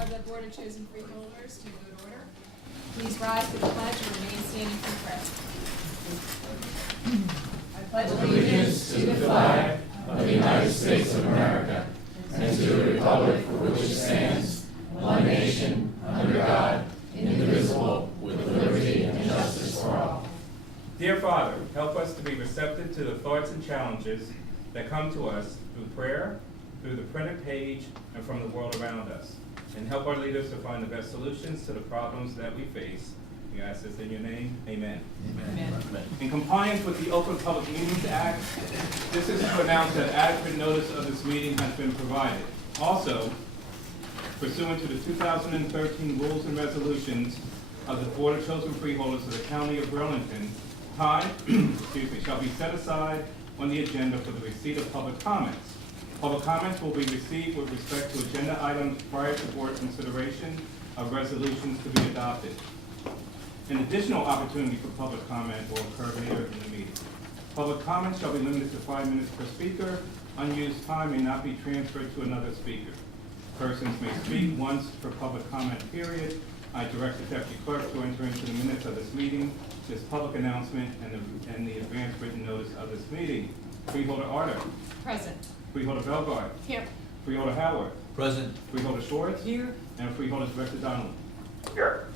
of the Board of Chosen Freeholders to good order. Please rise for the pledge and remain standing for prayer. I pledge Allegiance to the flag of the United States of America and to the republic for which it stands, one nation, under God, indivisible, with liberty and justice for all. Dear Father, help us to be receptive to the thoughts and challenges that come to us through prayer, through the printed page, and from the world around us. And help our leaders to find the best solutions to the problems that we face. We ask this in your name. Amen. Amen. In compliance with the Open Public Meetings Act, this is to announce that adequate notice of this meeting has been provided. Also, pursuant to the 2013 rules and resolutions of the Board of Chosen Freeholders of the County of Burlington, time shall be set aside on the agenda for the receipt of public comments. Public comments will be received with respect to agenda items prior to board consideration of resolutions to be adopted. An additional opportunity for public comment will occur later in the meeting. Public comment shall be limited to 5 minutes per speaker. Unused time may not be transferred to another speaker. Persons may speak once per public comment period. I direct the Deputy Clerk to enter into the minutes of this meeting, this public announcement, and the advance written notice of this meeting. Freeholder Arter. Present. Freeholder Belgard. Here. Freeholder Howard. Present. Freeholder Schwartz. Here. And Freeholder Director Donald. Here.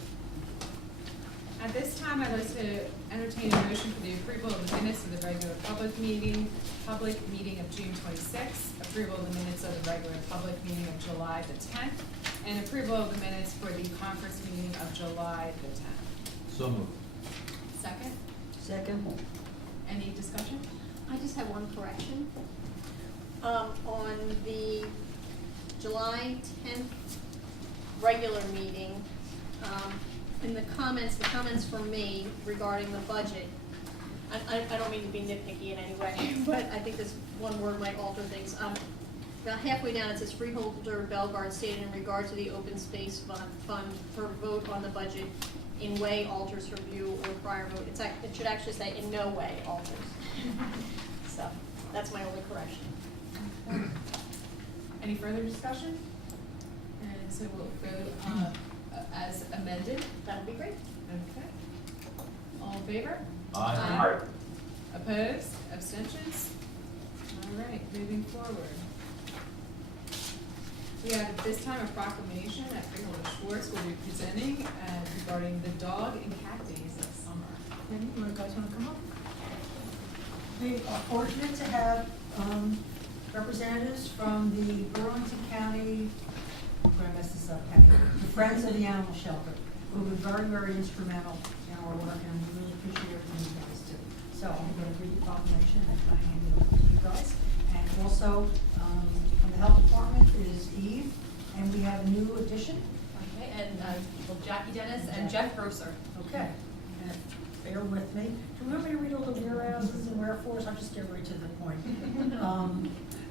At this time, I'd like to entertain a motion for the approval of the minutes of the regular public meeting of June 26th, approval of the minutes of the regular public meeting of July the 10th, and approval of the minutes for the conference meeting of July the 10th. So moved. Second? Second. Any discussion? I just have one correction. On the July 10th regular meeting, in the comments from me regarding the budget, I don't mean to be nitpicky in any way, but I think this one word might alter things. About halfway down it says Freeholder Belgard stated in regard to the open space fund for vote on the budget in way alters her view or prior vote. It should actually say in no way alters. So that's my only correction. Any further discussion? And so we'll go as amended. That'll be great. Okay. All in favor? Aye. Opposed? Abstentions? All right, moving forward. We have at this time a proclamation that Freeholder Schwartz will be presenting regarding the dog and cat days of summer. You guys want to come up? We are fortunate to have representatives from the Burlington County, I'm going to mess this up, Penny, the Friends of the Animal Shelter, who have been very, very instrumental in our work, and we really appreciate everything you guys do. So I'm going to read the proclamation and I hand it over to you guys. And also, from the Health Department is Eve, and we have a new addition. Okay, and Jackie Dennis and Jeff Grosser. Okay, and bear with me. Do you want me to read all the whereases and wherefores? I'll just get right to the point.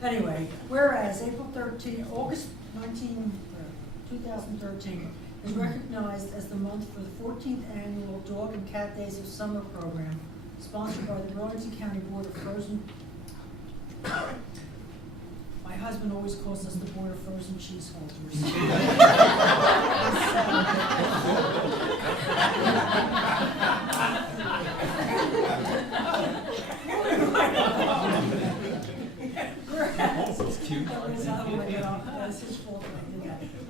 Anyway, whereas August 19, 2013 is recognized as the month for the 14th annual Dog and Cat Days of Summer program, sponsored by the Burlington County Board of Frozen. My husband always calls us the Board of Frozen Cheese Holders.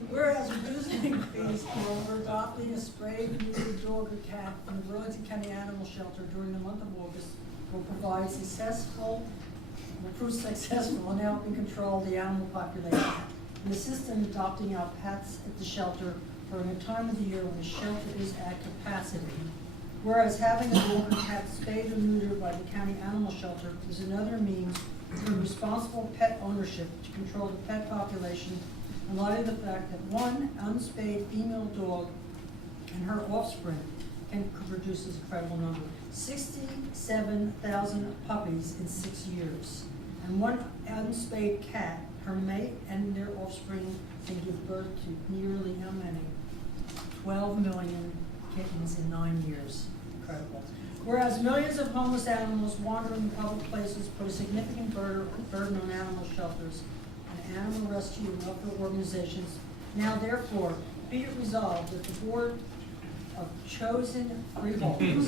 Whereas reducing fees for adopting a spayed, neutered dog or cat from the Burlington County Animal Shelter during the month of August will prove successful in helping control the animal population and assist in adopting our pets at the shelter during a time of the year when the shelter is at capacity. Whereas having a dog or cat spayed or neutered by the county animal shelter is another means through responsible pet ownership to control the pet population in light of the fact that one unspayed female dog and her offspring can produce this incredible number, 67,000 puppies in 6 years. And one unspayed cat, her mate and their offspring can give birth to nearly how many? 12 million kittens in 9 years. Incredible. Whereas millions of homeless animals wandering in public places put a significant burden on animal shelters, and animal rescue and welfare organizations Now therefore, be it resolved that the Board of Chosen Freeholders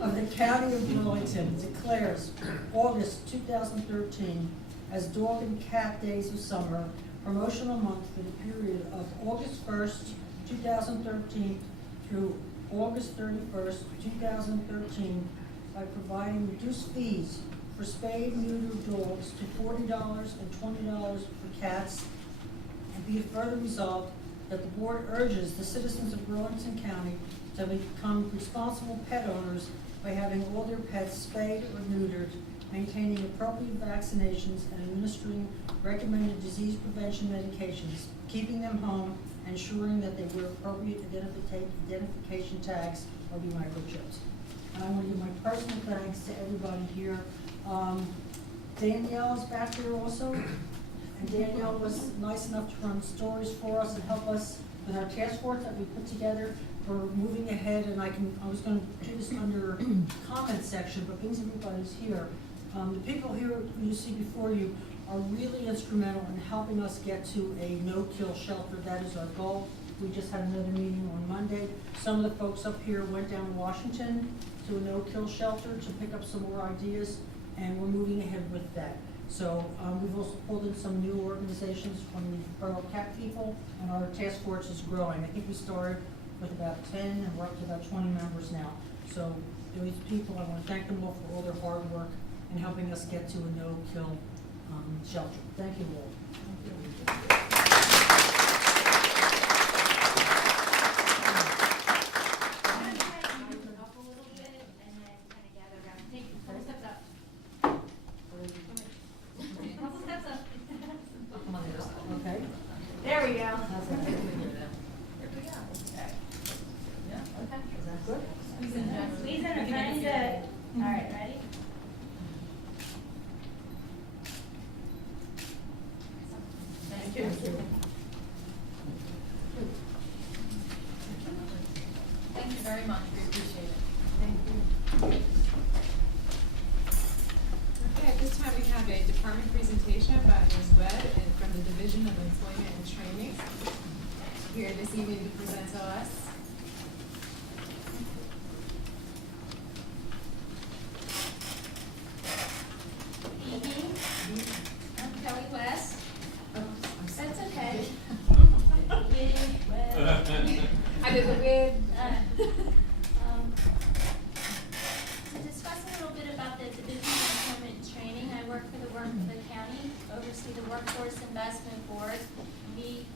of the County of Burlington declares August 2013 as Dog and Cat Days of Summer promotional month for the period of August 1st, 2013 through August 31st, 2013 by providing reduced fees for spayed and neutered dogs to $40 and $20 for cats. And be it further resolved that the board urges the citizens of Burlington County to become responsible pet owners by having all their pets spayed or neutered, maintaining appropriate vaccinations, and administering recommended disease prevention medications, keeping them home, and ensuring that they wear appropriate identification tags or be microchipped. And I want to give my personal thanks to everybody here. Danielle is back here also, and Danielle was nice enough to run stories for us and help us with our task force that we put together for moving ahead. And I was going to do this under comment section, but because everybody's here, the people here you see before you are really instrumental in helping us get to a no-kill shelter. That is our goal. We just had another meeting on Monday. Some of the folks up here went down to Washington to a no-kill shelter to pick up some more ideas, and we're moving ahead with that. So we've also pulled in some new organizations from the feral cat people, and our task force is growing. I think we started with about 10, and we're up to about 20 members now. So those people, I want to thank them all for all their hard work in helping us get to a no-kill shelter. Thank you all. Okay. There we go. How's that? There we go. Is that good? Squeeze in and very good. All right, ready? Thank you. Thank you very much, we appreciate it. Thank you. Okay, at this time we have a department presentation by Ms. Webb and from the Division of Employment and Training. Here this evening to present to us. Evening. I'm Kelly West. That's okay. I did the wig. To discuss a little bit about the Division of Employment and Training, I work for the county, oversee the Workforce Investment Board. We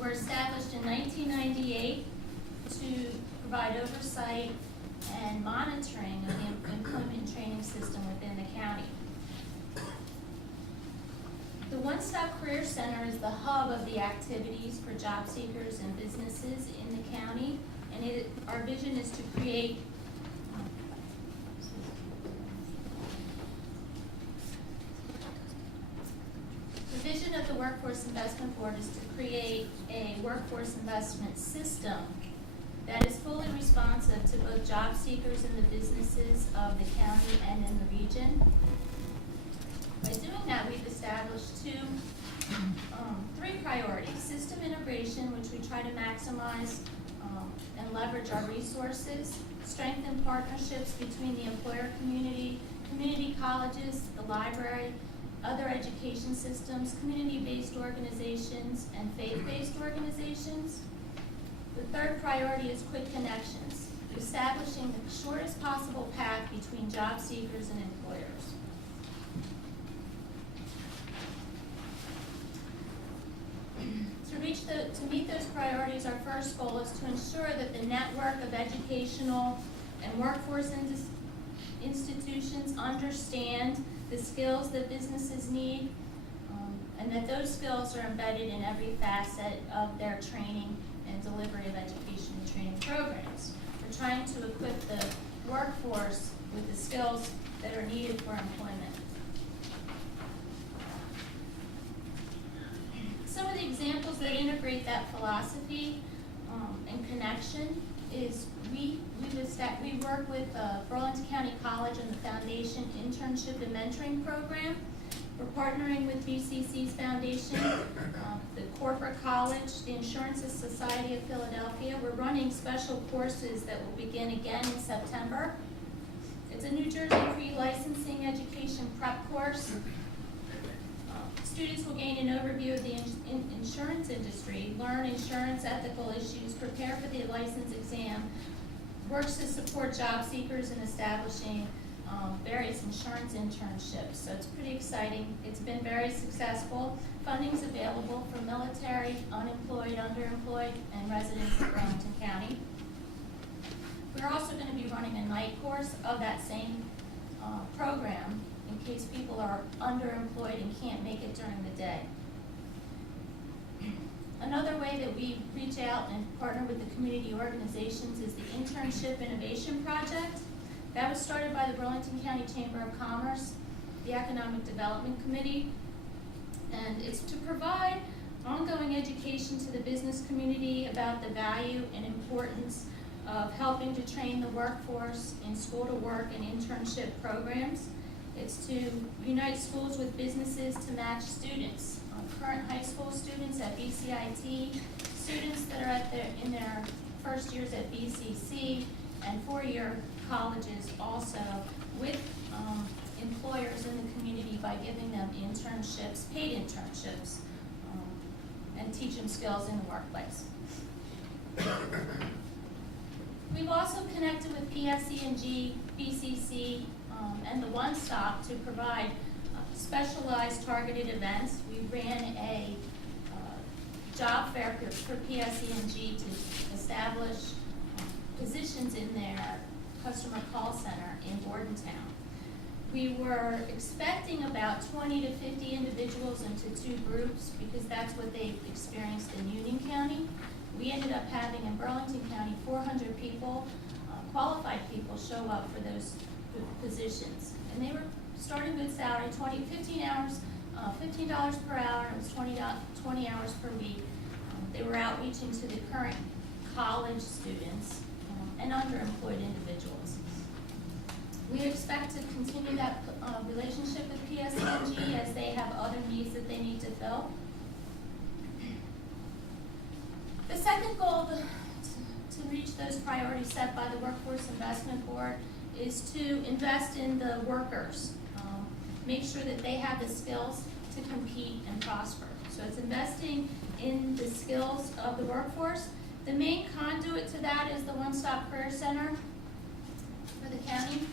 were established in 1998 to provide oversight and monitoring of the employment and training system within the county. The One Stop Career Center is the hub of the activities for job seekers and businesses in the county, and our vision is to create the vision of the Workforce Investment Board is to create a workforce investment system that is fully responsive to both job seekers and the businesses of the county and in the region. By doing that, we've established three priorities: system integration, which we try to maximize and leverage our resources; strengthen partnerships between the employer community, community colleges, the library, other education systems, community-based organizations, and faith-based organizations. The third priority is quick connections, establishing the shortest possible path between job seekers and employers. To meet those priorities, our first goal is to ensure that the network of educational and workforce institutions understand the skills that businesses need, and that those skills are embedded in every facet of their training and delivery of education and training programs. We're trying to equip the workforce with the skills that are needed for employment. Some of the examples that integrate that philosophy and connection is we work with Burlington County College and the Foundation Internship and Mentoring Program. We're partnering with BCC's foundation, the Corporate College, the Insurance Society of Philadelphia. We're running special courses that will begin again in September. It's a New Jersey pre-licensing education prep course. Students will gain an overview of the insurance industry, learn insurance ethical issues, prepare for the license exam, works to support job seekers in establishing various insurance internships. So it's pretty exciting. It's been very successful. Funding's available for military, unemployed, underemployed, and residents of Burlington County. We're also going to be running a night course of that same program in case people are underemployed and can't make it during the day. Another way that we reach out and partner with the community organizations is the Internship Innovation Project. That was started by the Burlington County Chamber of Commerce, the Economic Development Committee, and it's to provide ongoing education to the business community about the value and importance of helping to train the workforce in school-to-work and internship programs. It's to unite schools with businesses to match students, current high school students at BCIT, students that are in their first years at BCC, and four-year colleges also with employers in the community by giving them internships, paid internships, and teach them skills in the workplace. We've also connected with PSE&G, BCC, and the One Stop to provide specialized targeted events. We ran a job fair for PSE&G to establish positions in their customer call center in Bordentown. We were expecting about 20 to 50 individuals into two groups because that's what they experienced in Union County. We ended up having in Burlington County 400 people, qualified people, show up for those positions. And they were starting with salary, 15 hours, $15 per hour, and it was 20 hours per week. They were outreaching to the current college students and underemployed individuals. We expect to continue that relationship with PSE&G as they have other needs that they need to fill. The second goal to reach those priorities set by the Workforce Investment Board is to invest in the workers, make sure that they have the skills to compete and prosper. So it's investing in the skills of the workforce. The main conduit to that is the One Stop Career Center for the county.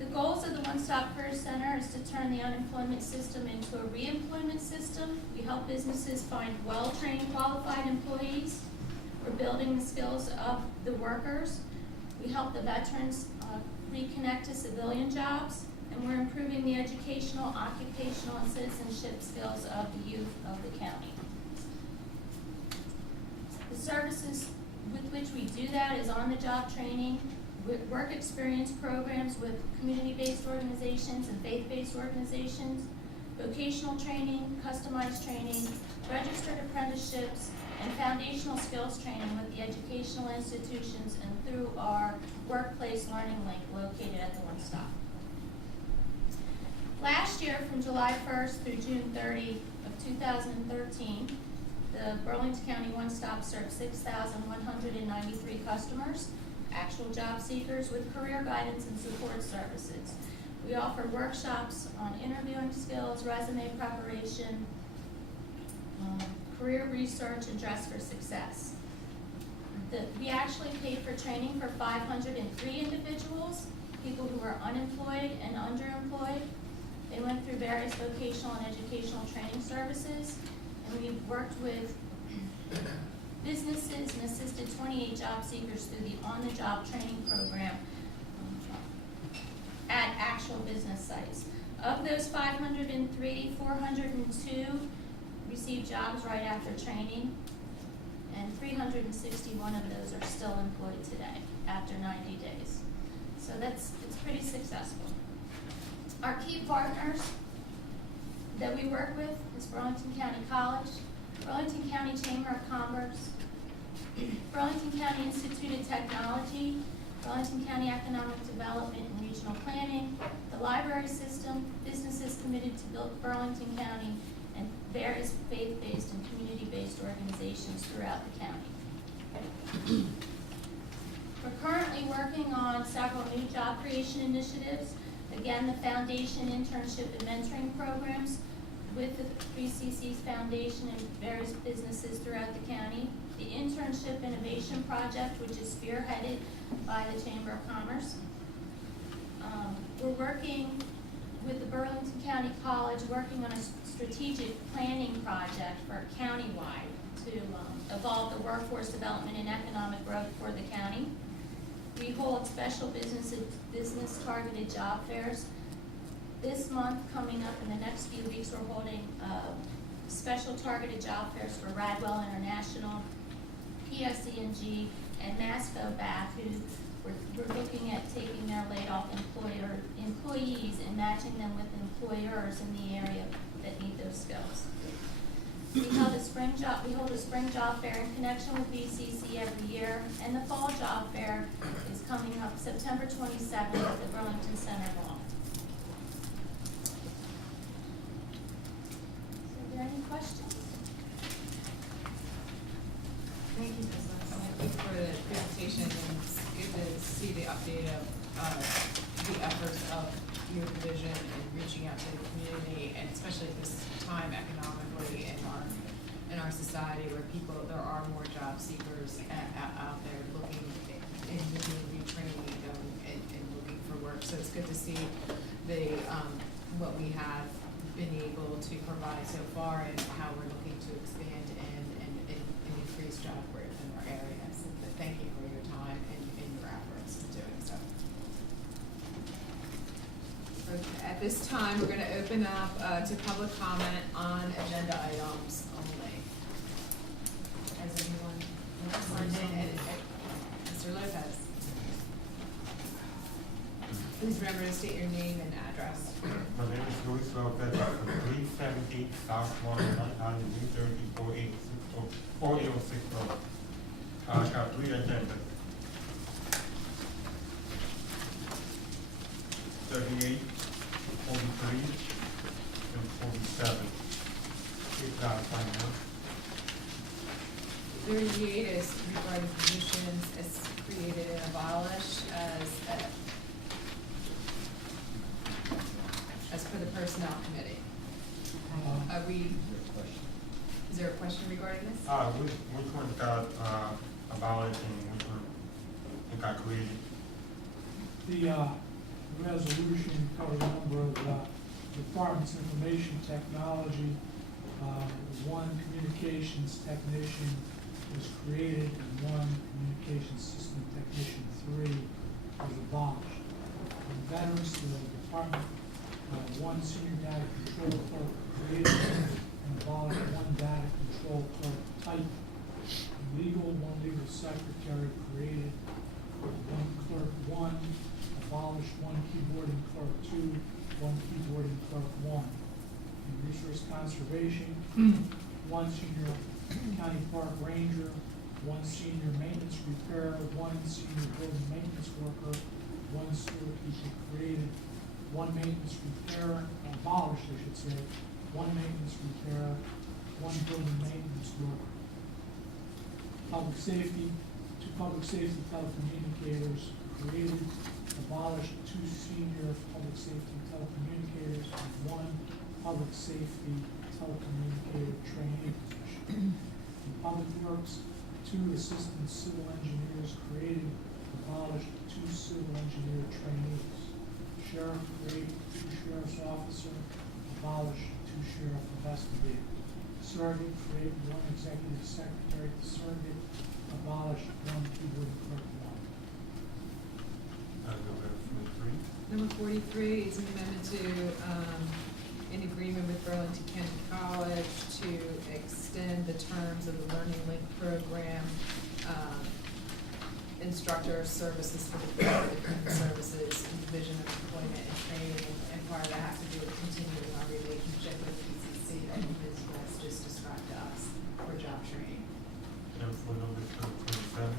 The goals of the One Stop Career Center is to turn the unemployment system into a reemployment system. We help businesses find well-trained, qualified employees. We're building the skills of the workers. We help the veterans reconnect to civilian jobs, and we're improving the educational, occupational, and citizenship skills of the youth of the county. The services with which we do that is on-the-job training, work experience programs with community-based organizations and faith-based organizations, vocational training, customized training, registered apprenticeships, and foundational skills training with the educational institutions and through our workplace learning link located at the One Stop. Last year, from July 1st through June 30 of 2013, the Burlington County One Stop served 6,193 customers, actual job seekers with career guidance and support services. We offer workshops on interviewing skills, resume preparation, career research, and dress for success. We actually paid for training for 503 individuals, people who were unemployed and underemployed. They went through various vocational and educational training services, and we worked with businesses and assisted 28 job seekers through the on-the-job training program at actual business sites. Of those 503, 402 received jobs right after training, and 361 of those are still employed today after 90 days. So it's pretty successful. Our key partners that we work with is Burlington County College, Burlington County Chamber of Commerce, Burlington County Institute of Technology, Burlington County Economic Development and Regional Planning, the library system, businesses committed to build Burlington County, and various faith-based and community-based organizations throughout the county. We're currently working on several new job creation initiatives. Again, the foundation internship and mentoring programs with the 3CC's foundation and various businesses throughout the county. The internship innovation project, which is spearheaded by the Chamber of Commerce. We're working with the Burlington County College, working on a strategic planning project for countywide to evolve the workforce development and economic growth for the county. We hold special business targeted job fairs. This month, coming up in the next few weeks, we're holding special targeted job fairs for Radwell International, PSC&G, and Masco Bath, who we're looking at taking their laid off employees and matching them with employers in the area that need those skills. We hold a spring job fair in connection with BCC every year, and the fall job fair is coming up September 27th at the Burlington Center Mall. So are there any questions? Thank you, Ms. Lance. Thank you for the presentation, and it's good to see the update of the efforts of your division in reaching out to the community, and especially at this time economically in our society where there are more job seekers out there looking and doing retraining and looking for work. So it's good to see the what we have been able to provide so far and how we're looking to expand and increase job growth in our area. So thank you for your time and your efforts in doing so. Okay, at this time, we're going to open up to public comment on agenda items only. Has anyone signed in? Mr. Lopez. Please remember to state your name and address. My name is Luis Lopez, 370 South 1 Island, New Jersey, 48060. I got 3 agendas. 38, 43, and 47. If that's fine now. 38 is regarding positions as created and abolished as per the personnel committee. Is there a question regarding this? Which one got abolished and which one got created? The resolution covers a number of departments, information technology. One communications technician was created and one communications system technician 3 was abolished. In veterans, the department, one senior data control clerk created and abolished, one data control clerk type. Legal, one legal secretary created, one clerk 1, abolished, one keyboarding clerk 2, one keyboarding clerk 1. In resource conservation, one senior county park ranger, one senior maintenance repairer, one senior building maintenance worker, one storekeeper created, one maintenance repairer, abolished I should say, one maintenance repairer, one building maintenance worker. Public safety, 2 public safety telecommunicators created, abolished, 2 senior public safety telecommunicators, and 1 public safety telecommunicator trainee position. In public works, 2 assistant civil engineers created, abolished, 2 civil engineer trainees. Sheriff created, 2 sheriff's officer, abolished, 2 sheriff investigator. Surrogate created, 1 executive secretary to surrogate, abolished, 1 keyboard clerk 1. Number 43 is an amendment to, in agreement with Burlington County College to extend the terms of the Learning Link program, instructor services for the Department of Services and Division of Employment and Training, and part of that has to do with continuing our relationship with PCC that Ms. West just described to us for job training. And for number 27?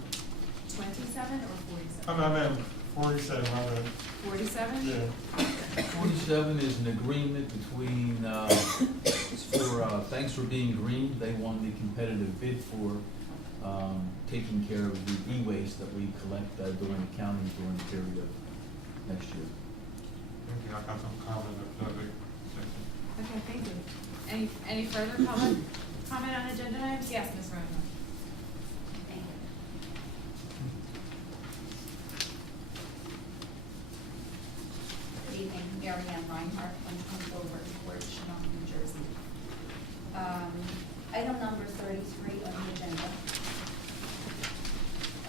27 or 47? I meant 47, I meant, 47? yeah. 47 is an agreement between, it's for, Thanks for Being Green. They won the competitive bid for taking care of the e-waste that we collect during the county during the period of next year. Thank you, I got some comment on the section. Okay, thank you. Any further comment on agenda items? Yes, Ms. Ryan. Thank you. Good evening, Mary Ann Reinhardt, 124 Burton Court, Chinook, New Jersey. Item number 33 on the agenda.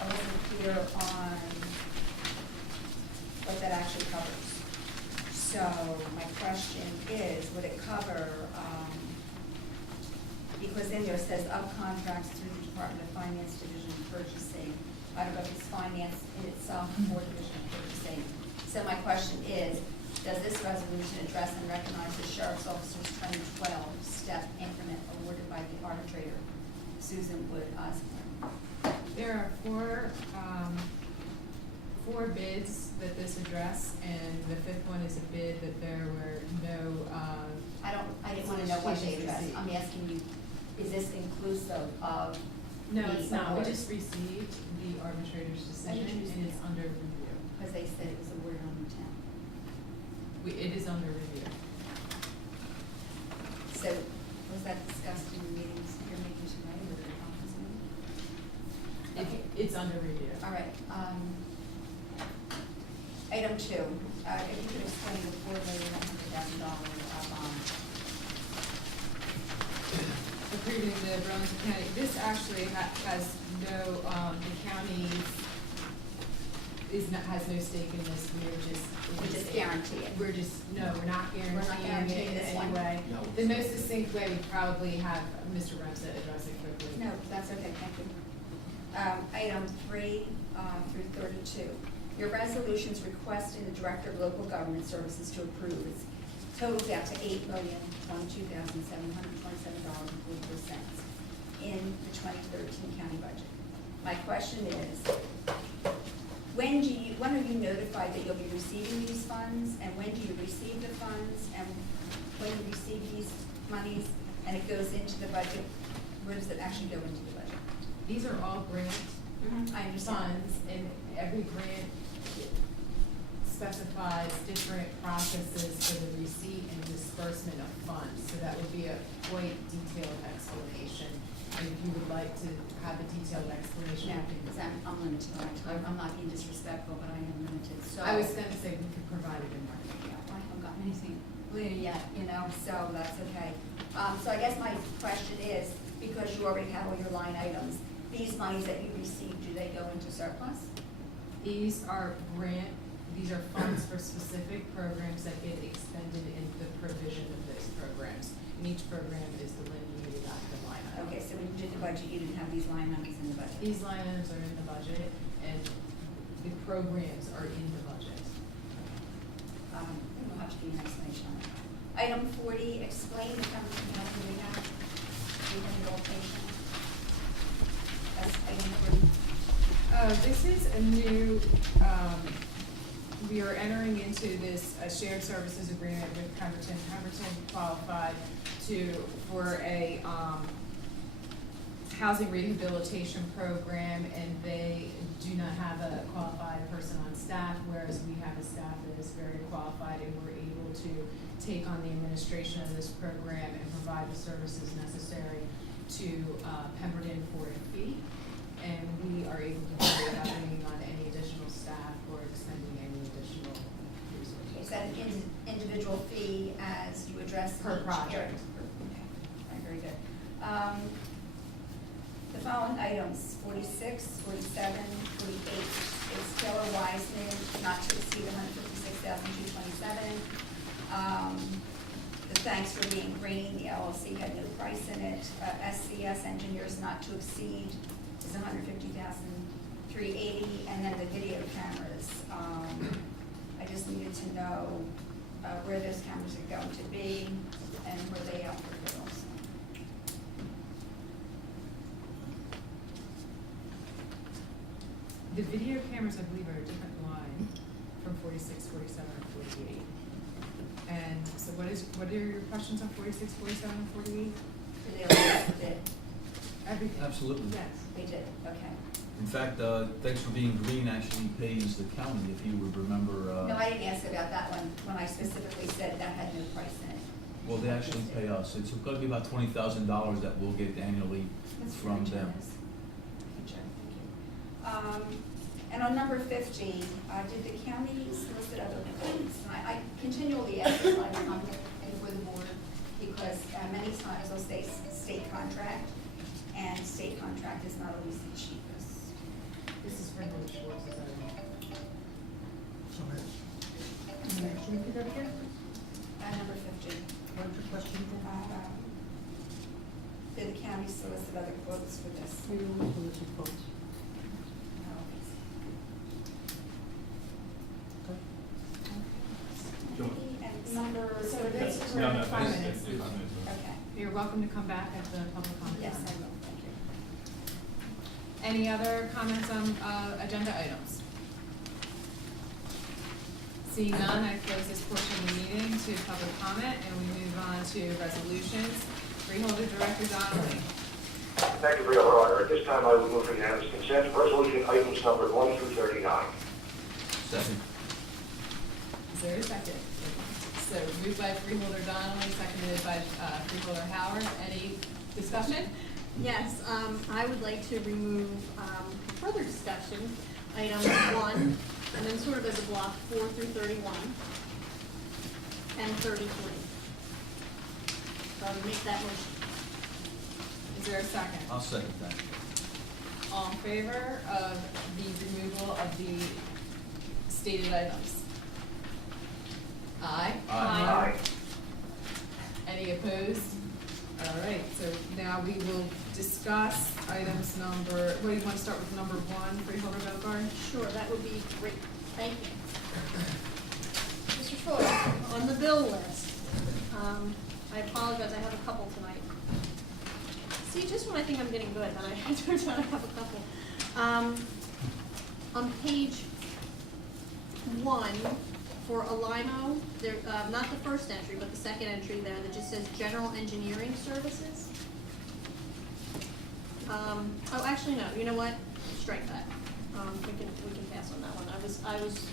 I wasn't clear on what that actually covers. So my question is, would it cover, because in there it says of contracts through the Department of Finance Division of Purchasing. I don't know if it's finance in itself or Division of Purchasing. So my question is, does this resolution address and recognize the Sheriff's Officer's 2012 step increment awarded by the arbitrator, Susan Wood Osborne? There are four bids that this address, and the fifth one is a bid that there were no, I didn't want to know what they addressed. Received. I'm asking you, is this inclusive of no, the it's not. We award? just received the arbitrator's decision, did you and receive it's it? under review. Because they said it was awarded on the 10th. It is under review. So was that discussed in the meetings, your meetings tonight, or the conference meeting? Okay. It's under review. All right. Item 2, if you could explain the $4,100,000 bond. Approving the Burlington County, this actually has no, the county has no stake in this, We just guarantee it. We're not guaranteeing guaranteeing it this in one? any way. No. The most succinct way would probably have Mr. Rumsett address it quickly. No, that's okay, thank you. Item 3 through 32. Your resolutions requesting the Director of Local Government Services to approve it totals out to $8,022,727.44 in the 2013 county budget. My question is, when are you notified that you'll be receiving these funds, and when do you receive the funds, and when you receive these monies and it goes into the budget, where does it actually go into the budget? These are all grant I understand. funds, and every grant specifies different processes for the receipt and disbursement of funds. So that would be a quite detailed explanation. If you would like to have a detailed explanation. No, we can- because I'm limited, I'm not being disrespectful, but I am limited, so. I was gonna say we could provide it in writing. Yeah, I haven't gotten anything clear yet, so that's okay. So I guess my question is, because you already have all your line items, these monies that you receive, do they go into surplus? These are funds for specific programs that get expended in the provision of those programs. And each program is delineated after line item. Okay, so when you did the budget, you didn't have these line items in the budget? These line items are in the budget, and the programs are in the budget. We'll have to give you an explanation on that. Item 40, explain the Pemberton Health and Rehab rehabilitation. That's item 40. This is a new, we are entering into this shared services agreement with Pemberton. Pemberton qualified for a housing rehabilitation program, and they do not have a qualified person on staff, whereas we have a staff that is very qualified, and we're able to take on the administration of this program and provide the services necessary to Pemberton for a fee. And we are able to do it without bringing on any additional staff or expending any additional resources. Is that an individual fee as you address Per each project. area? Okay, all right, very good. The following items, 46, 47, 48, is Taylor Wiseman, not to exceed $156,227. The Thanks for Being Green, the LLC had no price in it. SCS Engineers, not to exceed, is $150,380, and then the video cameras. I just needed to know where those cameras are going to be and where they out for bid also. The video cameras, I believe, are a different line from 46, 47, and 48. And so what are your questions on 46, 47, and 48? Did they already bid? Everything. Absolutely. Yes. They did, okay. In fact, Thanks for Being Green actually pays the county, if you would remember. No, I didn't ask about that one, when I specifically said that had no price in it. Well, they actually pay us. It's gonna be about $20,000 that we'll get annually That's from very them. generous. Good job, thank you. And on number 50, did the county solicit other quotes? And I continually ask this when I come before the board, because many times they'll say state contract, and state contract is not always the cheapest. This is for the Schwartz. Can you repeat that again? Number 50. What's your question again? Did the county solicit other quotes for this? We will solicit quotes. Sure. And number. So this is No, for no, 5 it's- minutes. it's 5 minutes. Okay, You're welcome to come back at the public comment. yes, I will, thank you. Any other comments on agenda items? Seeing none, I close this portion of the meeting to public comment, and we move on to resolutions. Freeholder Director Donnelly. Thank you for your order. At this time, I will move for unanimous consent, resolution items numbered 1 through 39. Second. Is there a second? So moved by Freeholder Donnelly, seconded by Freeholder Howard. Any discussion? Yes, I would like to remove, for further discussion, item 1, and then sort of as a block, 4 through 31, and 33. So I would make that motion. Is there a second? I'll second that. All in favor of the removal of the stated items? Aye. Aye. Any opposed? All right, so now we will discuss items number, what do you want to start with, number 1, Freeholder Bellegarde? Sure, that would be great. Thank you. Mr. Troy, on the bill list, I apologize, I have a couple tonight. See, just when I think I'm getting good, then it turns out I have a couple. On page 1, for Alimo, there, not the first entry, but the second entry there, that just says general engineering services. Oh, actually, no, you know what? Strike that. We can pass on that one. I was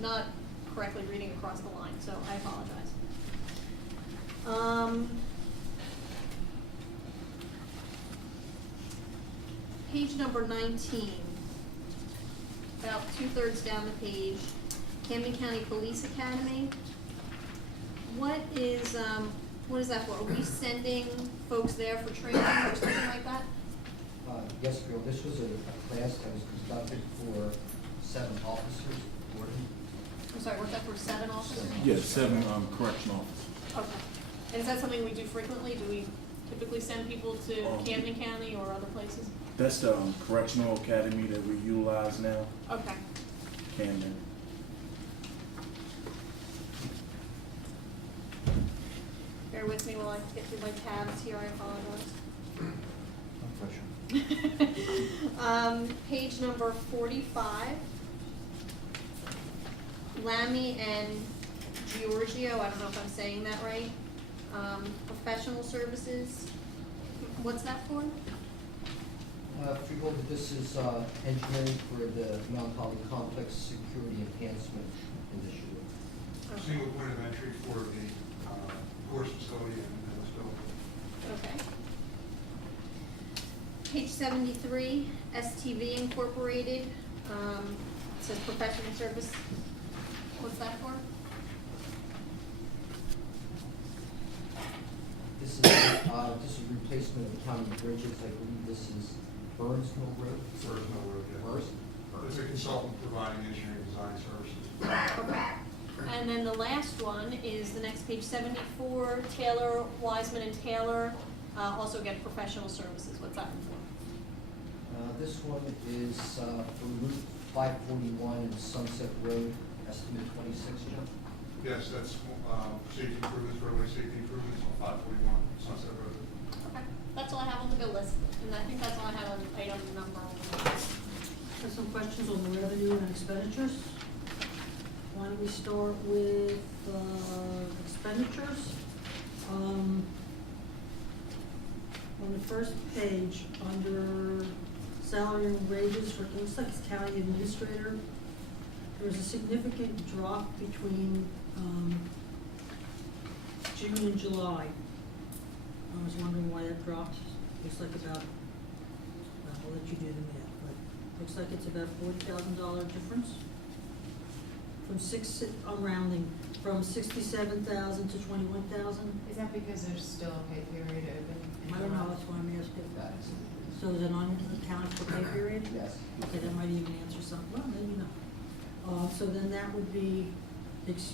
not correctly reading across the line, so I apologize. Page number 19, about 2/3 down the page, Camden County Police Academy. What is that for? Are we sending folks there for training or something like that? Yes, Bill, this was a class that was conducted for 7 officers, Gordon. I'm sorry, what's that for, 7 officers? Yes, 7 correctional officers. Okay. And is that something we do frequently? Do we typically send people to Camden County or other places? That's the correctional academy that we utilize now, Okay. Camden. Bear with me while I get through my tabs here, I apologize. Page number 45. Lamy and Giorgio, I don't know if I'm saying that right. Professional services, what's that for? Freeholder, this is engineering for the Mount Holly Complex Security Enhancement Initiative. Single point of entry for the course facility and this building. Okay. Page 73, STV Incorporated, it says professional service. What's that for? This is replacement of the county bridges. I believe this is Burns Mill Road. First, no road, yeah. First? It's a consultant providing engineering design services. Okay. And then the last one is the next page, 74, Taylor, Wiseman and Taylor, also get professional services. What's that one for? This one is for Route 541 and Sunset Road, estimate 26, Jim. Yes, that's safety improvements, roadway safety improvements on 541 Sunset Road. Okay, that's all I have on the bill list, and I think that's all I have on item number 1. have some questions on the revenue and expenditures. Why don't we start with expenditures? On the first page, under salary and wages for, looks like it's county administrator, there was a significant drop between June and July. I was wondering why that dropped. Looks like about, I'll let you do the math, but looks like it's about $40,000 difference. From I'm rounding, from 67,000 to 21,000. Is that because there's still a pay period open? in I don't know, July? that's why I'm asking. That is, So is it unaccounted for pay period? yes. Okay, that might even answer something, well, maybe not. So then that would be, there's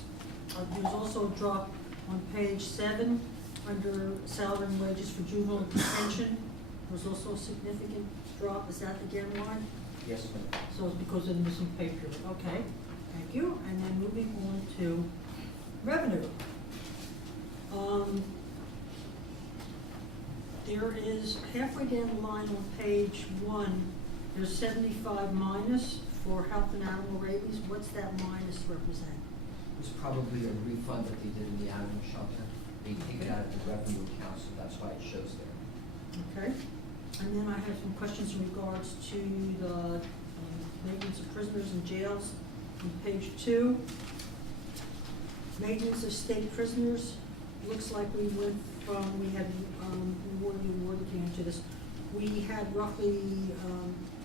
also a drop on page 7, under salary and wages for juvenile detention. There's also a significant drop, is that again why? Yes, ma'am. So it's because of the missing pay period, okay, thank you. And then moving on to revenue. There is halfway down the line on page 1, there's 75 minus for health and animal rabies. What's that minus represent? It's probably a refund that they did in the animal shelter. They take it out of the revenue account, so that's why it shows there. Okay. And then I have some questions in regards to the maintenance of prisoners in jails. On page 2, maintenance of state prisoners. Looks like we went from, we had, Ward came into this. We had roughly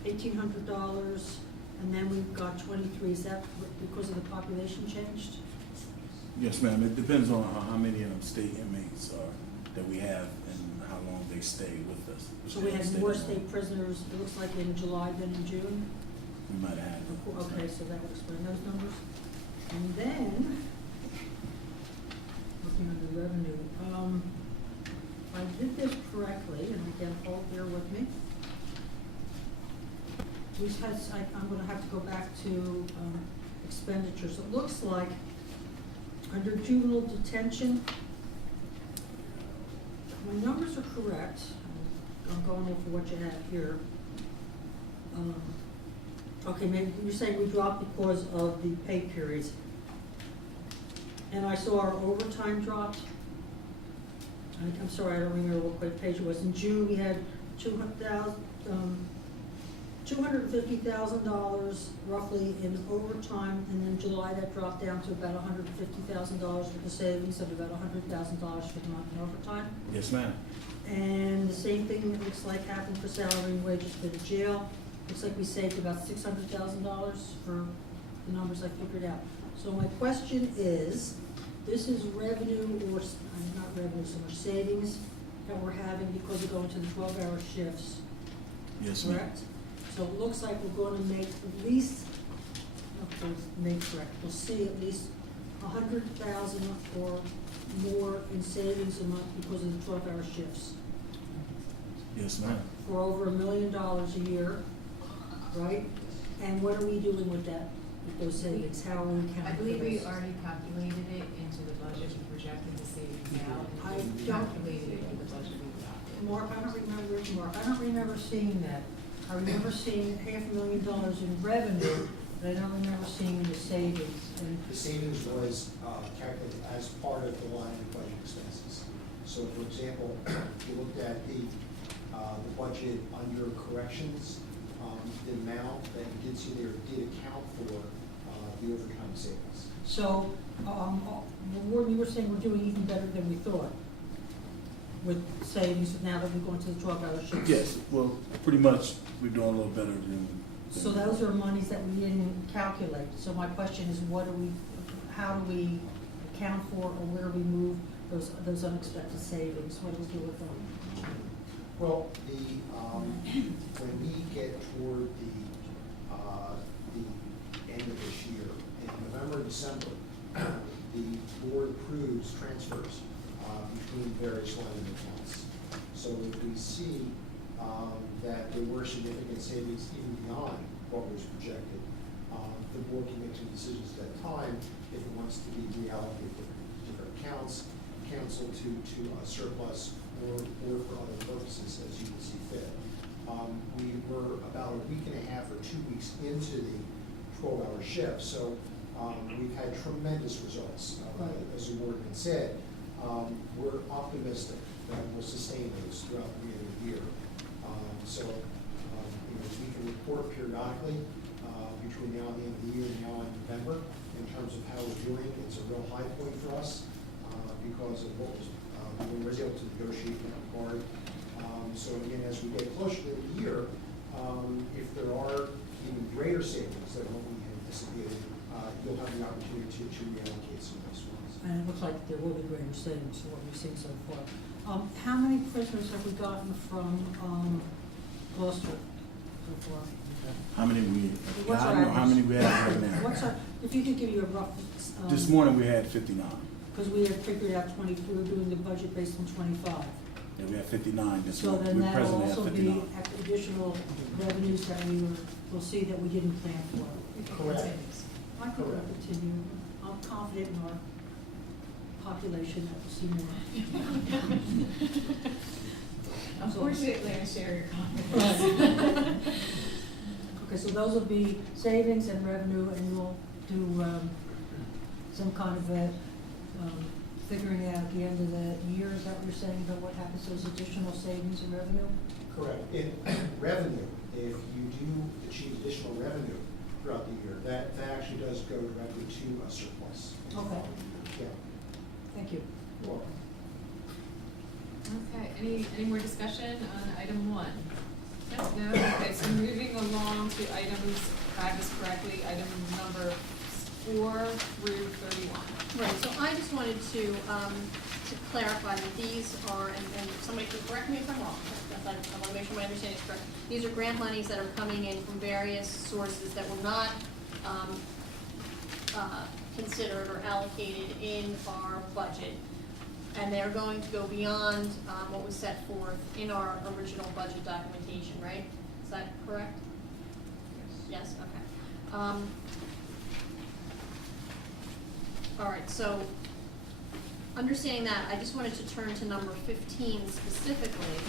$1,800, and then we've got 23. Is that because of the population changed? Yes, ma'am. It depends on how many state inmates that we have and how long they stay with us. So we had more state prisoners, it looks like in July than in June? We might have. Okay, so that would explain those numbers. And then, looking at the revenue, if I did this correctly, and again, hold bear with me. I'm gonna have to go back to expenditures. It looks like under juvenile detention, my numbers are correct. I'm going over what you have here. Okay, maybe you're saying we dropped because of the pay periods. And I saw our overtime dropped. I'm sorry, I don't remember what page it was. In June, we had $250,000 roughly in overtime, and then July that dropped down to about $150,000 with the savings of about $100,000 for the month in overtime. Yes, ma'am. And the same thing it looks like happened for salary and wages for the jail. Looks like we saved about $600,000 for the numbers I figured out. So my question is, this is revenue or, not revenue so much, savings that we're having because we're going to the 12-hour shifts, Yes, ma'am. correct? So it looks like we're going to make at least, we'll see at least 100,000 or more in savings a month because of the 12-hour shifts. Yes, ma'am. For over $1 million a year, right? And what are we doing with that, with those savings? How are we counting I for believe we those? already calculated it into the budget, we projected the savings out. I and we don't- calculated it in the budget we adopted. Mark, I don't remember seeing that. I remember seeing $500,000 in revenue, but I don't remember seeing the savings. And The savings was calculated as part of the line of budget expenses. So for example, if you looked at the budget under corrections, the amount that you did see there did account for the overtime savings. so, Warden, you were saying we're doing even better than we thought with savings now that we're going to the 12-hour shifts? Yes, well, pretty much we're doing a little better than. So those are monies that we didn't calculate. So my question is, how do we account for, or where do we move those unexpected savings? What do we do with them? Well, when we get toward the end of this year, in November and December, the board approves transfers between various line accounts. So if we see that there were significant savings even beyond what was projected, the board can make some decisions at that time if it wants to be reallocated to different accounts, council to a surplus or for other purposes as you can see fit. We were about about a week and a half or 2 weeks into the 12-hour shift. So we've had tremendous results. As the warden said, we're optimistic that we'll sustain those throughout the remainder of the year. So we can report periodically between now and the end of the year and now in November in terms of how we're doing. It's a real high point for us because of what we were able to negotiate in that regard. So again, as we get closer to the year, if there are even greater savings than what we had anticipated, you'll have the opportunity to reallocate some of those funds. And it looks like there will be greater savings from what we've seen so far. How many prisoners have we gotten from Gloucester so far? How many we What's got, our or how average? many we have right now? What's our, if you could give you a rough. This morning we had 59. Because we had figured out 20, we were doing the budget based on 25. Yeah, we had 59 this So morning. then We that'll presently have also be 59. additional revenues that we'll see that we didn't plan for. Correct. I think we'll continue. I'm confident in our population that we'll see more. Unfortunately, I share your comments. Okay, so those will be savings and revenue, and you'll do some kind of a figuring out at the end of the year. Is that what you're saying about what happens to those additional savings and revenue? Correct. In revenue, if you do achieve additional revenue throughout the year, that actually does go directly to a surplus. Okay. Yeah. Thank you. You're welcome. Okay, any more discussion on item 1? No? Okay, so moving along to items, if I have this correctly, item number 4 through 31. Right, so I just wanted to clarify that these are, and somebody can correct me if I'm wrong, I want to make sure my understanding is correct. These are grant monies that are coming in from various sources that were not considered or allocated in our budget. And they're going to go beyond what was set forth in our original budget documentation, right? Is that correct? Yes. Yes, okay. All right, so understanding that, I just wanted to turn to number 15 specifically,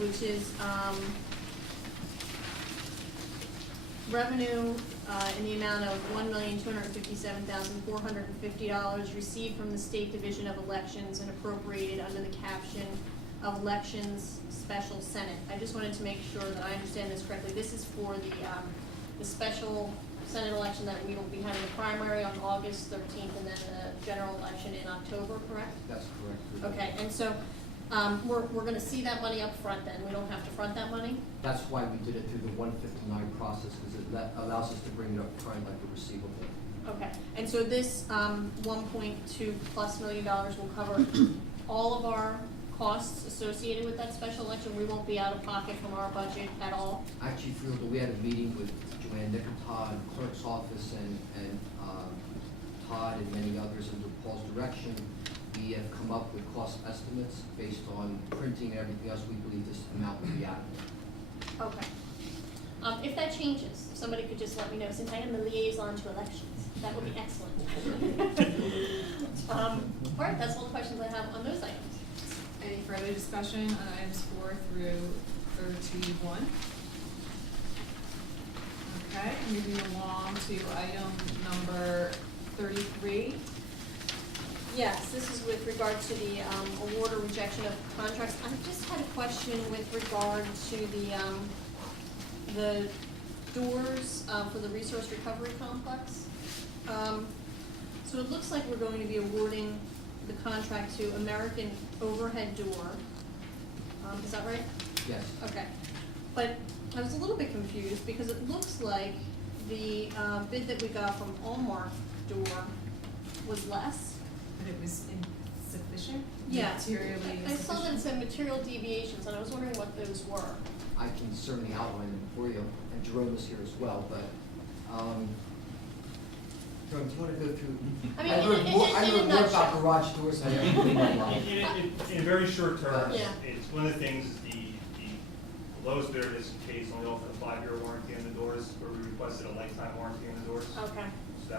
which is revenue in the amount of $1,257,450 received from the State Division of Elections and appropriated under the caption of Elections Special Senate. I just wanted to make sure that I understand this correctly. This is for the special Senate election that we will be having the primary on August 13th and then the general election in October, correct? That's correct. Okay, and so we're going to see that money up front then. We don't have to front that money? That's why we did it through the 159 process, because it allows us to bring it up front like a receivable. Okay, and so this $1.2+ million will cover all of our costs associated with that special election? We won't be out of pocket from our budget at all? Actually, Freeholder, we had a meeting with Joanne Nicotod, clerk's office, and Todd and many others under Paul's direction. We have come up with cost estimates based on printing and everything else. We believe this amount will be adequate. Okay. If that changes, if somebody could just let me know, since I am the liaison to elections, that would be excellent. All right, that's all the questions I have on those items. Any further discussion on items 4 through 31? Okay, moving along to item number 33. Yes, this is with regard to the award or rejection of contracts. I just had a question with regard to the doors for the resource recovery complex. So it looks like we're going to be awarding the contract to American Overhead Door. Is that right? Yes. Okay. But I was a little bit confused because it looks like the bid that we got from Allmark Door was less. But it was insufficient? Yeah. Materially I saw that it insufficient? said material deviations, and I was wondering what those were. I can certainly outline them for you, and Jerome is here as well, but, Jerome, do you want to go through? I mean, I learned in more a about nutshell. garage doors than I ever did in my life. In very short terms, Yeah. it's one of the things, the lowest bidder in this case only offered a 5-year warranty on the doors, where we requested a lifetime warranty on the doors. Okay. So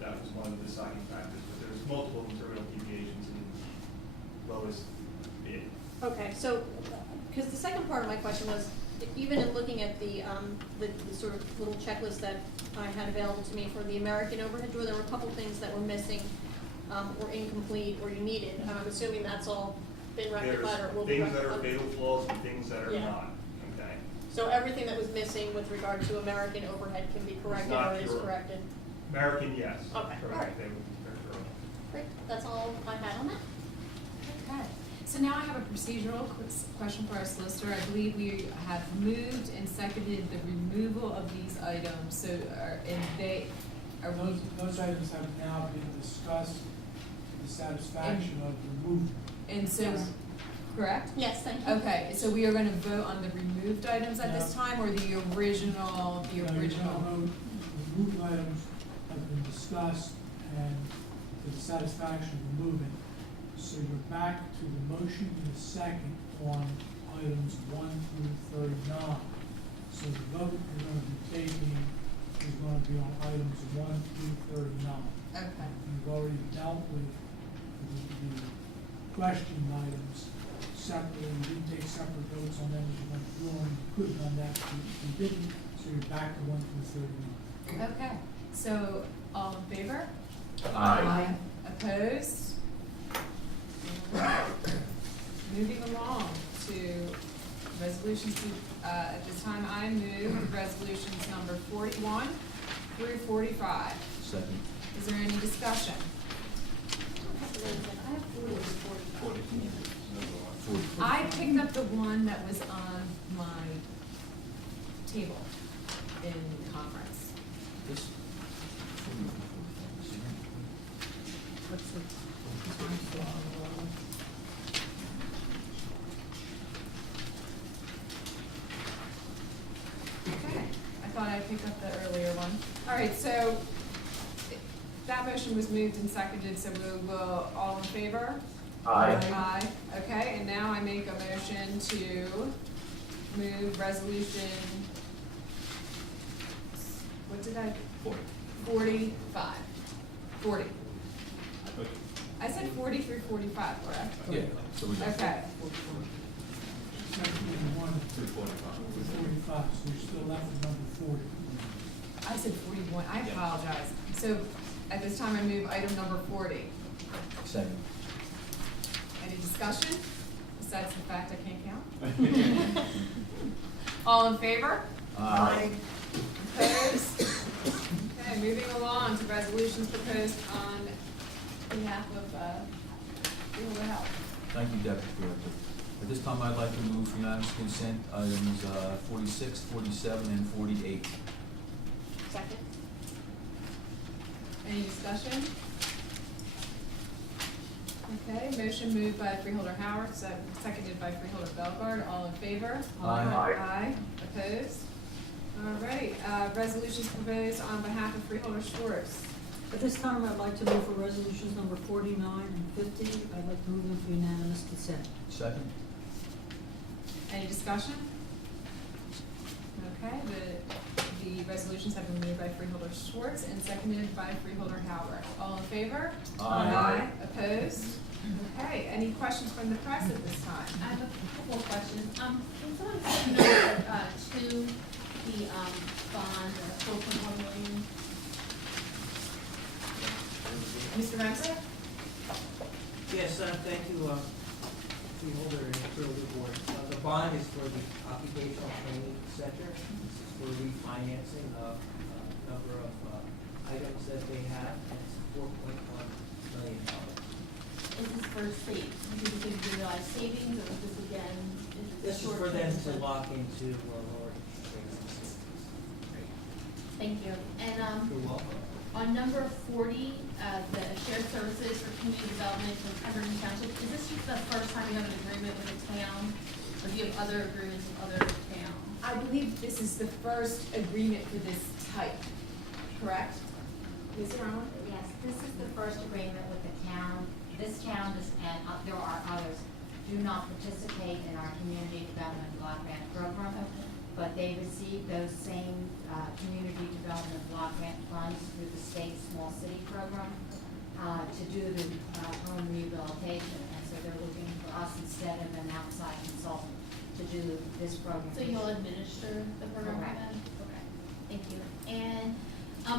that was one of the deciding factors, but there's multiple material deviations in the lowest bid. Okay, so, because the second part of my question was, even in looking at the sort of little checklist that I had available to me for the American overhead door, there were a couple things that were missing, or incomplete, or you needed. I'm assuming that's all been rectified or will be There's things that are rectified. fatal flaws and things that are Yeah. not, okay? So everything that was missing with regard to American overhead can be corrected not or is pure. corrected? American, yes. Okay, all right. Correct. They would- they're correct. Great, that's all I had on that. Okay, so now I have a procedural question for our solicitor. I believe we have moved and seconded the removal of these items, so are we? Those items have now been discussed to the satisfaction of removal. And so, correct? Yes, thank you. Okay, so we are gonna vote on the removed items at this time, or the original, No, you know, removed items have been discussed and to the satisfaction of removing. So you're back to the motion in the second on items 1 through 39. So the vote you're gonna be taking is gonna be on items 1 through 39. Okay. You've already dealt with the question items separately, you didn't take separate votes on them as you went through them, you could have done that, you didn't, so you're back to 1 through 39. Okay, so all in favor? Aye. Opposed? Moving along to resolutions, at this time I move resolutions number 41 through 45. Second. Is there any discussion? I have 40 and 45. I picked up the one that was on my table in conference. This. What's the? Okay, I thought I picked up the earlier one. All right, so that motion was moved and seconded, so we will, all in favor? Aye. Aye, okay, and now I make a motion to move resolution, what did I? 45. 40. Okay. I said 40 through 45, correct? Yeah, so we got. Okay. Second and 1 Through 45. through 45, so you're still left with number 40. I said 41, I Yeah. apologize. So at this time, I move item number 40. Second. Any discussion, besides the fact I can't count? All in favor? Aye. Opposed? Okay, moving along to resolutions proposed on behalf of, Freeholder Health. Thank you, Deputy Director. At this time, I'd like to move for unanimous consent items 46, 47, and 48. Second? Any discussion? Okay, motion moved by Freeholder Howard, seconded by Freeholder Bellegarde. All in favor? Aye. Aye. Opposed? All right, resolutions proposed on behalf of Freeholder Schwartz. At this time, I'd like to move for resolutions number 49 and 50. I'd like to move them for unanimous consent. Second. Any discussion? Okay, the resolutions have been moved by Freeholder Schwartz and seconded by Freeholder Howard. All in favor? Aye. Opposed? Okay, any questions from the press at this time? I have a couple of questions. Can someone send me over to the bond, the 4.1 million? Mr. Maxey? Yes, thank you, Freeholder and Freeholder Board. The bond is for the occupational training center. This is for refinancing a number of items that they have, and it's $4.1 million. Is this for state, is this to realize savings, or is this again, is it This is short for them term? to lock into lower interest rates. Thank you. And, You're welcome. on number 40, the shared services for community development with Pemberton Township, is this just the first time you have an agreement with a town? Or do you have other agreements with other towns? I believe this is the first agreement for this type, correct? Ms. Brown? Yes, this is the first agreement with the town. This town is, and there are others, do not participate in our community development block grant program, but they receive those same community development block grant funds through the state small city program to do the home rehabilitation. And so they're looking for us instead of an outside consultant to do this program. So you'll administer the program for Correct. them? Okay, thank you. And,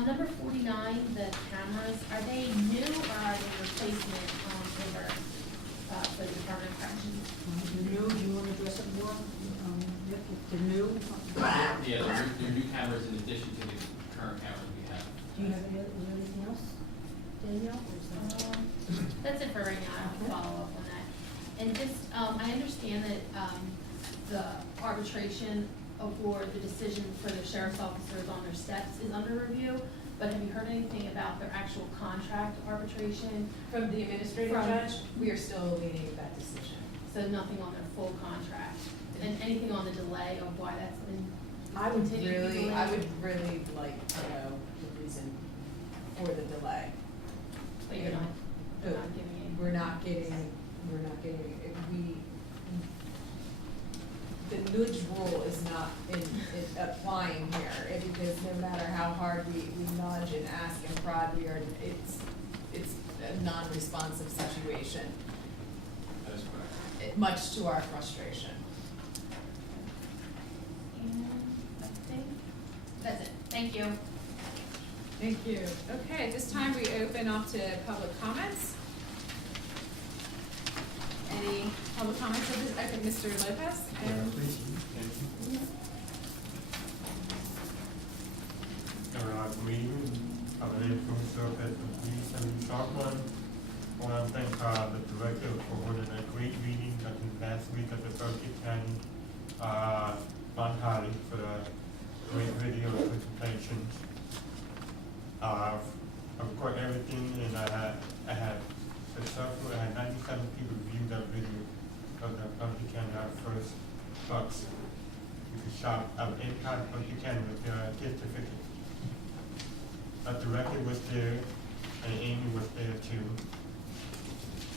number 49, the cameras, are they new or are they replacement, over, for the Department of Corrections? The new, do you want to address it more? Yep, the new, Yeah, they're new cameras in addition to the current cameras we have. do you have anything else, Danielle? Or is that- That's it for right now, I can follow up on that. And just, I understand that, the arbitration for the decision for the sheriff's officers on their steps is under review, but have you heard anything about their actual contract arbitration? From the administrative From- judge, we are still awaiting that decision. So nothing on their full contract, and anything on the delay of why that's been I would continued to be really, delayed? I would really like to know the reason for the delay. But you're not, they're not giving any. We're not getting, the nudge rule is not applying here, because no matter how hard we nudge and ask and prod, it's a non-responsive situation, That is correct. much to our frustration. And I think that's it, thank you. Thank you. Okay, at this time we open up to public comments. Any public comments of this? Okay, Mr. Lopez? And Meeting, I will influence of the police and Stockman. I want to thank the director for holding a great meeting that was last week at the Burlington County, Mount Holly, for the great video presentation. I've recorded everything, and I had successful. I had 97 people view that video of the Burlington County, our first bucks. You could shop out any kind of Burlington County with gift certificate. The director was there, and Amy was there too.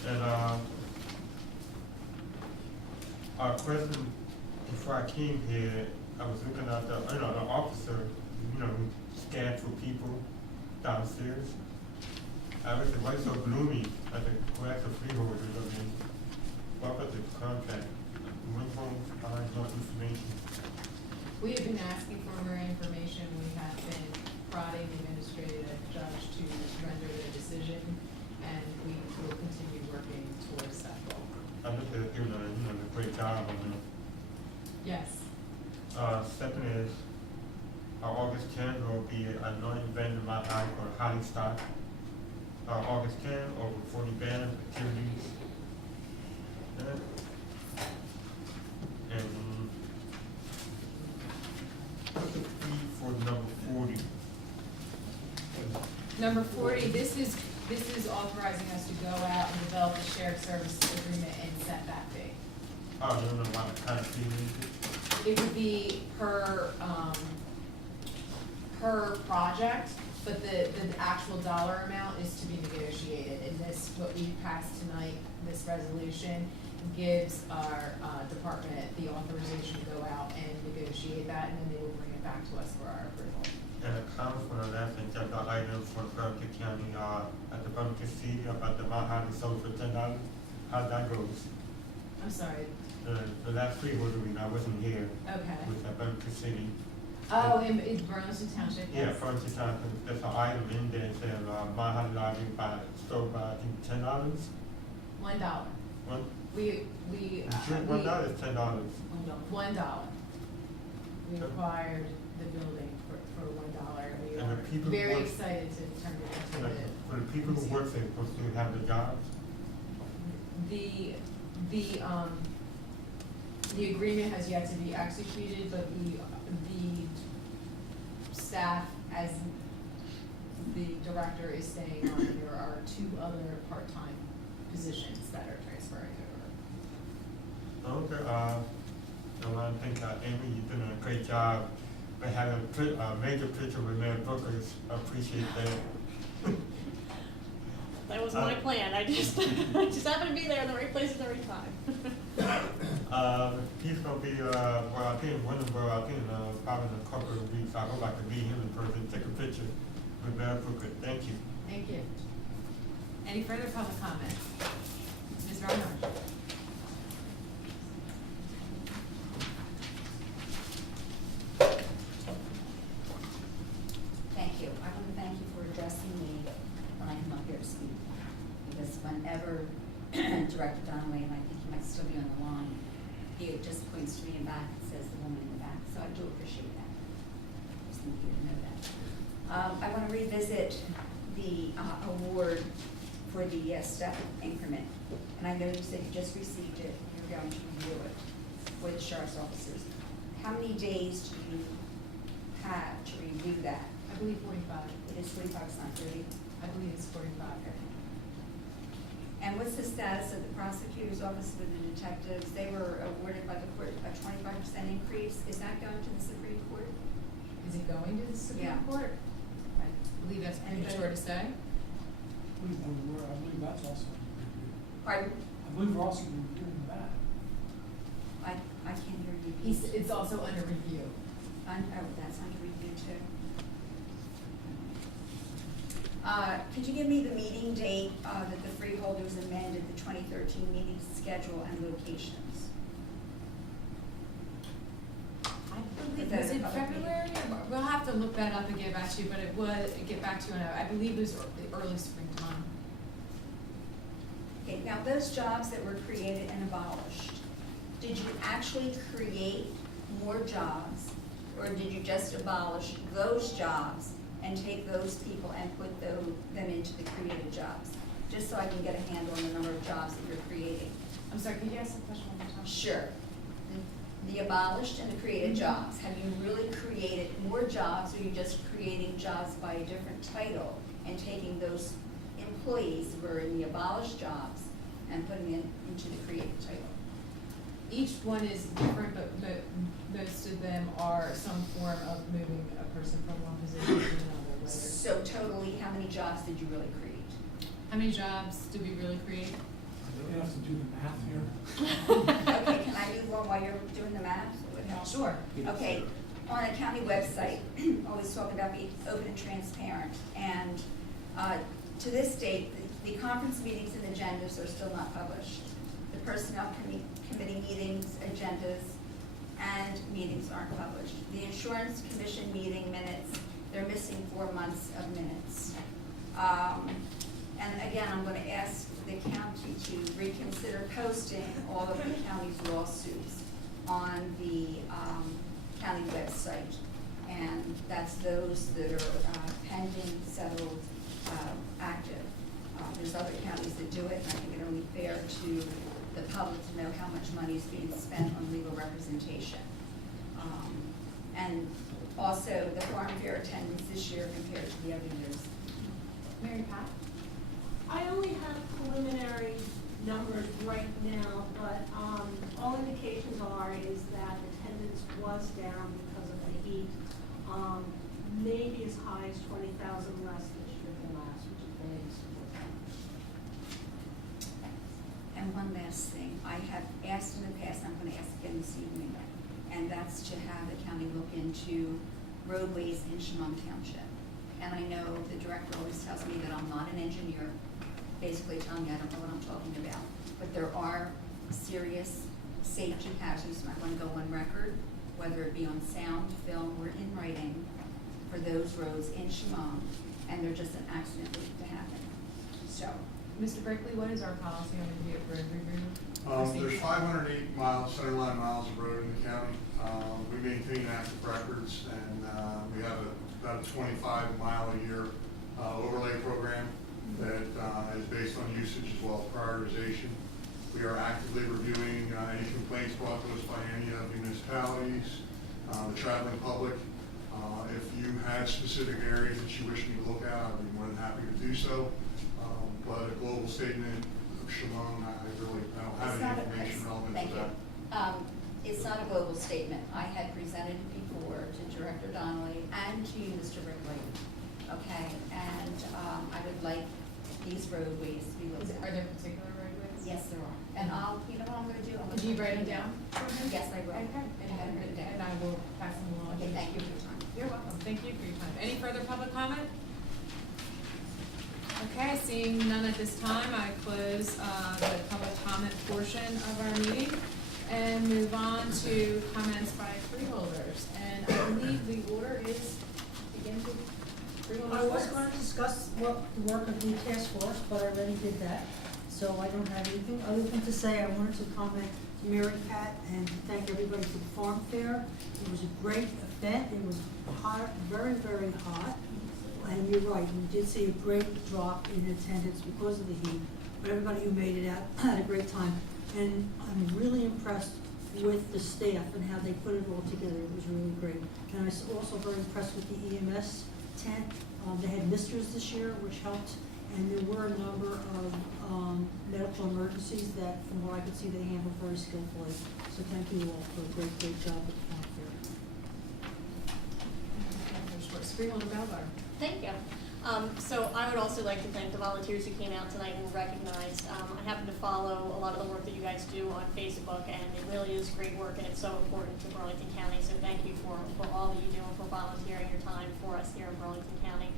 And our question, before I came here, I was looking at the officer, who scanned for people downstairs. I was like, why so gloomy at the class of freeholders? I mean, what about the contract? When home, no information. we have been asking for more information. We have been prodding the administrative judge to render the decision, and we will continue working towards that goal. I think they're doing a great job on it. Yes. Second is, August 10th will be an another event in my eye called Holly Stock. August 10th, over 40 band activities. And what's the fee for number 40? Number 40, this is authorizing us to go out and develop a shared services agreement and set that fee. Oh, you don't know what kind of fee it is? It would be per project, but the actual dollar amount is to be negotiated. And this, what we passed tonight, this resolution, gives our department the authorization to go out and negotiate that, and then they will bring it back to us for our approval. And a comment for the last thing, just the item for Burlington County, at the Burlington City about the Mount Holly sold for $10. How that goes? I'm sorry. The last freeholder meeting, I wasn't here. Okay. With the Burlington City. Oh, in Burlington Township, Yeah, yes. Burlington Township, there's an item in there that says, Mount Holly Lodging sold by, I think, $10. $1. One, We $1 is $10. $1. We acquired the building for $1, and we And the are people who very work- excited to turn it And into for the people who work there, supposed to have the jobs. The agreement has yet to be executed, but the staff, as the director is saying on, there are 2 other part-time positions that are transferring over. Okay, I want to thank Amy, you're doing a great job. By having a major picture with Mayor Booker's, I appreciate that. That was my plan, I just happened to be there in the right place at the right time. He's gonna be, well, I think in Winterboro, I think, probably in a couple of weeks, I hope I can meet him in person, take a picture with Mayor Booker, thank you. Thank you. Any further public comment? Ms. Reinhardt? just points to me and back and says the woman in the back, so I do appreciate that. Just need you to know that. I want to revisit the award for the step increment. And I know you said you just received it, you're going to review it for the sheriff's officers. How many days do you have to review that? I believe 45. It is 45, it's not 30? I believe it's 45. And what's the status of the prosecutor's office with the detectives? They were awarded by the court a 25% increase. Is that going to the Supreme Court? Is it going to the Supreme Yeah. Court? I believe that's premature to say. I believe that's also under review. Pardon? I believe we're also reviewing that. I can't hear you. It's also under review. That's under review too. Could you give me the meeting date that the freeholders amended the 2013 meeting schedule and locations? I believe, was it February? We'll have to look that up and get back to you, but it was, get back to you on it. I believe it was the early springtime. Okay, now those jobs that were created and abolished, did you actually create more jobs, or did you just abolish those jobs and take those people and put them into the created jobs? Just so I can get a handle on the number of jobs that you're creating. I'm sorry, can you ask the question one more time? Sure. The abolished and the created jobs, have you really created more jobs, or are you just creating jobs by a different title and taking those employees who are in the abolished jobs and putting them into the created title? Each one is different, but most of them are some form of moving a person from one position to another. Whether So totally, how many jobs did you really create? how many jobs did we really create? You have to do the math here. Okay, can I move on while you're doing the math? It would help. Sure. Okay, on the county website, always talking about being open and transparent, and to this date, the conference meetings and agendas are still not published. The personnel committee meetings, agendas, and meetings aren't published. The insurance commission meeting minutes, they're missing 4 months of minutes. And again, I'm going to ask the county to reconsider posting all of the county's lawsuits on the county website. And that's those that are pending, settled, active. There's other counties that do it, and I think it's only fair to the public to know how much money is being spent on legal representation. And also the farm fair attendance this year compared to the other years. Mary Pat? I only have preliminary numbers right now, but all indications are is that attendance was down because of the heat. Maybe as high as 20,000 less this year than last, which is very disappointing. And one last thing, I have asked in the past, I'm going to ask again this evening, and that's to have the county look into roadways in Chemung Township. And I know the director always tells me that I'm not an engineer, basically telling me I don't know what I'm talking about. But there are serious safety hazards, and I want to go on record, whether it be on sound, film, or in writing, for those roads in Chemung, and they're just an accident waiting to happen. So, Mr. Brinkley, what is our policy on review of road review? There's 508 miles, centerline miles of road in the county. We maintain active records, and we have about a 25-mile-a-year overlay program that is based on usage as well as prioritization. We are actively reviewing any complaints brought to us by any of the municipalities, the traveling public. If you had specific areas that you wish me to look at, I'd be more than happy to do so. But a global statement of Chemung, I don't have any information relevant to that. It's not a global statement. I had presented it before to Director Donnelly and to you, Mr. Brinkley. Okay, and I would like these roadways to be looked at. Are there particular roadways? Yes, there are. And you know what I'm going to do? Did you write them down? Yes, I will. Okay. And I will pass them along. Okay, thank you for your time. You're welcome. Thank you for your time. Any further public comment? Okay, seeing none at this time, I close the public comment portion of our meeting and move on to comments by freeholders. And I believe the order is begin to freeholders. I was going to discuss what the work of the task force, but I already did that. So I don't have anything other than to say I wanted to comment to Mary Pat and to thank everybody for the farm fair. It was a great event. It was hot, very, very hot. And you're right, we did see a great drop in attendance because of the heat, but everybody who made it out had a great time. And I'm really impressed with the staff and how they put it all together. It was really great. And I was also very impressed with the EMS tent. They had misters this year, which helped, and there were a number of medical emergencies that, from what I could see, they handled very skillfully. So thank you all for a great, great job at the farm fair. Freeholder Belvar. Thank you. So I would also like to thank the volunteers who came out tonight and were recognized. I happen to follow a lot of the work that you guys do on Facebook, and it really is great work, and it's so important to Burlington County. So thank you for all that you do and for volunteering your time for us here in Burlington County.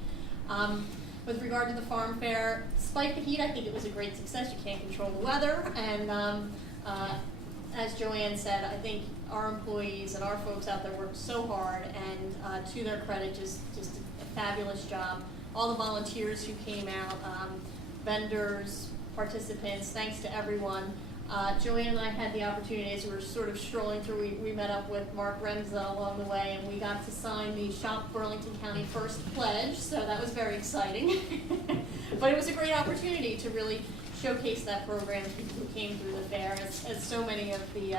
With regard to the farm fair, despite the heat, I think it was a great success. You can't control the weather, and as Joanne said, I think our employees and our folks out there worked so hard, and to their credit, just a fabulous job. All the volunteers who came out, vendors, participants, thanks to everyone. Joanne and I had the opportunity, as we were sort of strolling through, we met up with Mark Remza along the way, and we got to sign the Shop Burlington County First Pledge, so that was very exciting. But it was a great opportunity to really showcase that program to people who came through the fair, as so many of the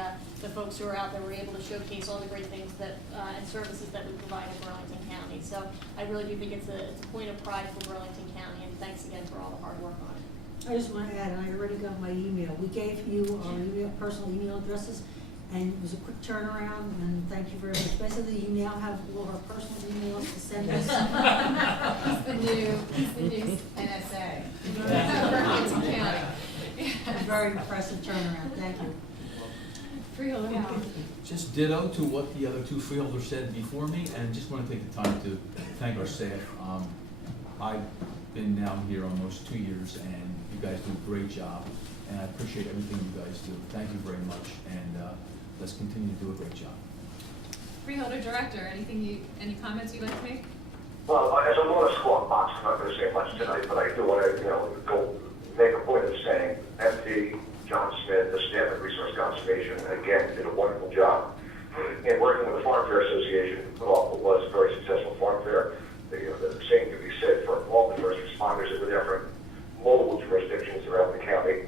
folks who were out there were able to showcase all the great things that and services that we provide in Burlington County. So I really do think it's a point of pride for Burlington County, and thanks again for all the hard work on it. I just want to add, and I already got my email. We gave you our personal email addresses, and it was a quick turnaround, and thank you very much. Basically, you now have all our personal emails to send us. He's the new NSA. Burlington County. A very impressive turnaround. Thank you. Freeholder Howard. Just ditto to what the other two freeholders said before me, and just want to take the time to thank our staff. I've been now here almost 2 years, and you guys do a great job, and I appreciate everything you guys do. Thank you very much, and let's continue to do a great job. Freeholder Director, any comments you'd like to make? Well, as I'm on a squawk box, I'm not going to say much tonight, but I do want to, go make a point of saying MD, John Smith, the staff at Resource Conservation, again, did a wonderful job. And working with the Farm Fair Association, well, it was a very successful farm fair. The same can be said for all the first responders that were there from multiple jurisdictions throughout the county.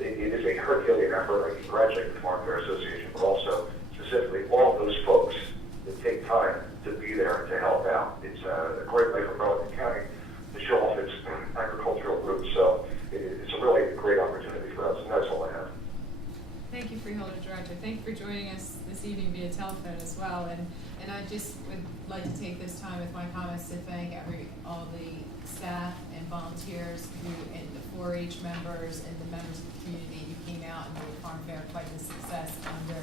It is a Herculean effort. I congratulate the Farm Fair Association, but also specifically all those folks that take time to be there and to help out. It's a great way for Burlington County to show off its agricultural roots. So it's a really great opportunity for us, and that's all I have. Thank you, Freeholder Director. Thank you for joining us this evening via telephone as well. And I just would like to take this time with my comments to thank all the staff and volunteers and the 4-H members and the members of the community who came out and made Farm Fair quite a success under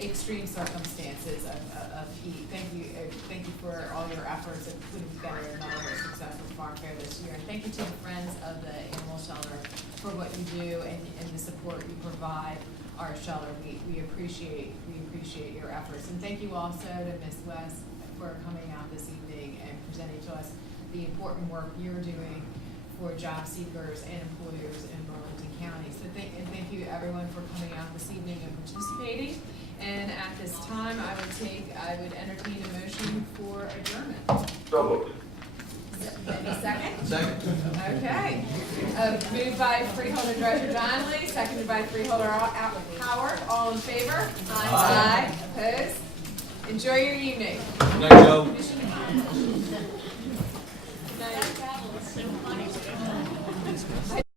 extreme circumstances of heat. Thank you for all your efforts of putting together another successful Farm Fair this year. And thank you to the Friends of the Animal Shelter for what you do and the support you provide our shelter. We appreciate your efforts. And thank you also to Ms. West for coming out this evening and presenting to us the important work you're doing for job seekers and employers in Burlington County. So thank you everyone for coming out this evening and participating. And at this time, I would entertain a motion for adjournment. So moved. Any second? Second. Okay. Moved by Freeholder Director Donnelly, seconded by Freeholder Howard. All in favor? Aye. Opposed? Enjoy your evening. Good night, Joe. Good night.